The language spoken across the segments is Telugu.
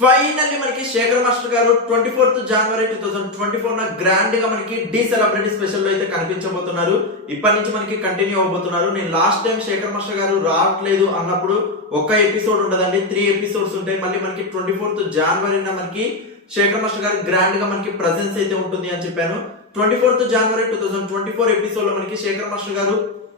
ఫైనల్లీ మనకి శేఖర్ మాస్టర్ గారు 24th జనవరి 2024 గ్రాండ్ గా మనకి డి సెలబ్రిటీ స్పెషల్ లో అయితే కనిపించబోతున్నారు. ఇప్పటి నుంచి మనకి కంటిన్యూ అవబోతున్నారు. నేను లాస్ట్ టైం శేఖర్ మాస్టర్ గారు రావట్లేదు అన్నప్పుడు ఒక్క ఎపిసోడ్ ఉండదండి, 3 ఎపిసోడ్స్ ఉంటాయి. మళ్ళీ మనకి 24th జనవరిన మనకి శేఖర్ మాస్టర్ గారు గ్రాండ్ గా మనకి ప్రెజెన్స్ అయితే ఉంటుంది అని చెప్పాను. 24th జనవరి 2024 ఎపిసోడ్ లో మనకి శేఖర్ మాస్టర్ గారు,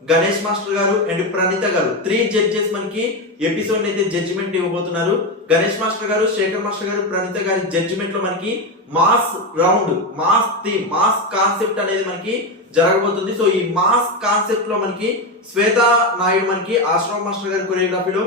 గణేష్ మాస్టర్ గారు అండ్ ప్రణీత గారు 3 జడ్జెస్ మనకి ఎపిసోడ్ అయితే జడ్జిమెంట్ ఇవ్వబోతున్నారు. గణేష్ మాస్టర్ గారు, శేఖర్ మాస్టర్ గారు, ప్రణీత గారి జడ్జిమెంట్ లో మనకి mass round, mass theme, mass concept అనేది మనకి జరగబోతుంది. సో ఈ మాస్ కాన్సెప్ట్ లో మనకి శ్వేతా నాయుడు మనకి ఆశ్రమ్ మాస్టర్ గారి కొరియోగ్రఫీలో,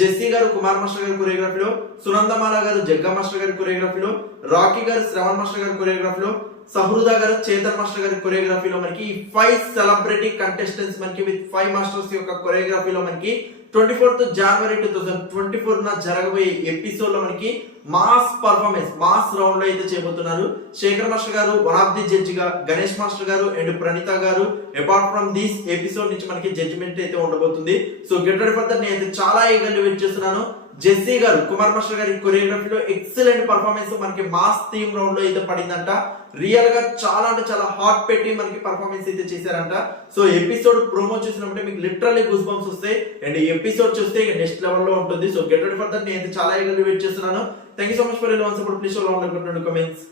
జెస్సీ గారు కుమార్ మాస్టర్ గారి కొరియోగ్రఫీలో, సునందమాల గారు జగ్గా మాస్టర్ గారి కొరియోగ్రఫీలో, రాకీ గారు శ్రవణ్ మాస్టర్ గారి కొరియోగ్రఫీలో, సహృదా గారు చేతన్ మాస్టర్ గారి కొరియోగ్రఫీలో మనకి 5 సెలబ్రిటీ కంటెస్టెంట్స్ మనకి విత్ 5 మాస్టర్స్ యొక్క కొరియోగ్రఫీలో మనకి 24th జనవరి 2024 జరగబోయే ఎపిసోడ్ లో మనకి మాస్ పర్ఫార్మెన్స్, మాస్ రౌండ్ లో అయితే చేయబోతున్నారు. శేఖర్ మాస్టర్ గారు వన్ ఆఫ్ ది జడ్జి గా, గణేష్ మాస్టర్ గారు అండ్ ప్రణీత గారు అపార్ట్ ఫ్రమ్ దిస్ ఎపిసోడ్ నుంచి మనకి జడ్జిమెంట్ అయితే ఉండబోతుంది. So get ready for that. నేను అయితే చాలా ఈగర్లీ వెయిట్ చేస్తున్నాను. జెస్సీ గారు కుమార్ మాస్టర్ గారి కొరియోగ్రఫీలో ఎక్సలెంట్ పర్ఫార్మెన్స్ మనకి మాస్ థీమ్ రౌండ్ లో అయితే పడిందంట. రియల్ గా చాలా అంటే చాలా హాట్ పెట్టి మనకి పర్ఫార్మెన్స్ అయితే చేశారంట. సో ఎపిసోడ్ ప్రోమో చూసినప్పుడు మీకు లిటరల్లీ గూస్ బంప్స్ వస్తాయి అండ్ ఎపిసోడ్ చూస్తే నెక్స్ట్ లెవెల్ లో ఉంటుంది. So get ready for that. నేను అయితే చాలా ఈగర్లీ వెయిట్ చేస్తున్నాను. Thank you so much for your support. Please show love and comments.